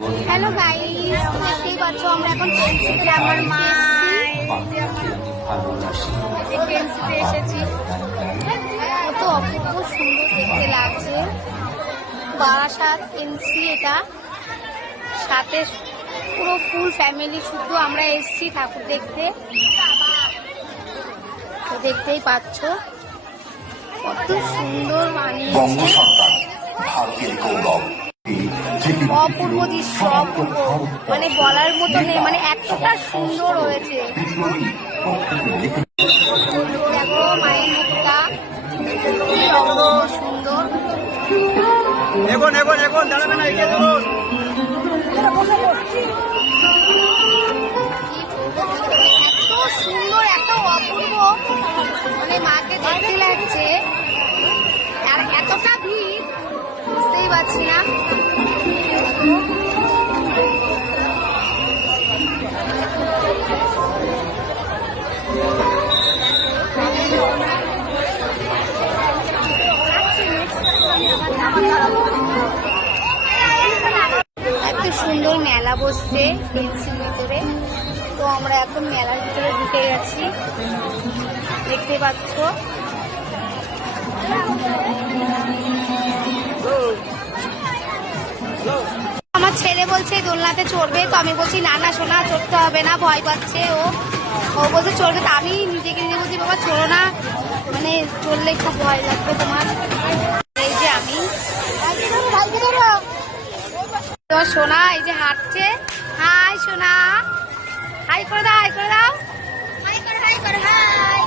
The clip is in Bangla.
হ্যালো গাইস, দেখতেই পাচ্ছ আমরা এখন পেন্সিতে আমার মা পেন্সিতে এসেছি। কত অপূর্ব সুন্দর দেখতে লাগছে। বারাসাত এনসি, এটা সাথে পুরো ফুল ফ্যামিলি, শুধু আমরা এসেছি ঠাকুর দেখতে। তো দেখতেই পাচ্ছ কত সুন্দর বানিয়েছে, অপূর্ব দৃশ্য, অপূর্ব, মানে বলার মতো নেই, মানে এতটা সুন্দর হয়েছে। দেখো মায়ের মুখটা সুন্দর। এত সুন্দর, এত অপূর্ব, মানে মাকে দেখতে লাগছে। আর এতটা ভিড়, বুঝতেই পারছি না। এত সুন্দর মেলা বসছে পেন্সিল ভিতরে। তো আমরা এখন মেলার ভিতরে ঢুকে গেছি, দেখতে পাচ্ছ। আমার ছেলে বলছে দোলনাতে চড়বে, তো আমি বলছি না না সোনা, চড়তে হবে না, ভয় পাচ্ছে ও বলছে চড়বে। তো আমি নিজেকে নিজে বলছি বাবা চড়ো না, মানে চললে খুব ভয় লাগবে তোমার। এই যে আমি সোনা এই যে হাঁটছে। হাই সোনা, হাই করে দাও, হাই করে দাও, হাই করে, হাই করে, হাই।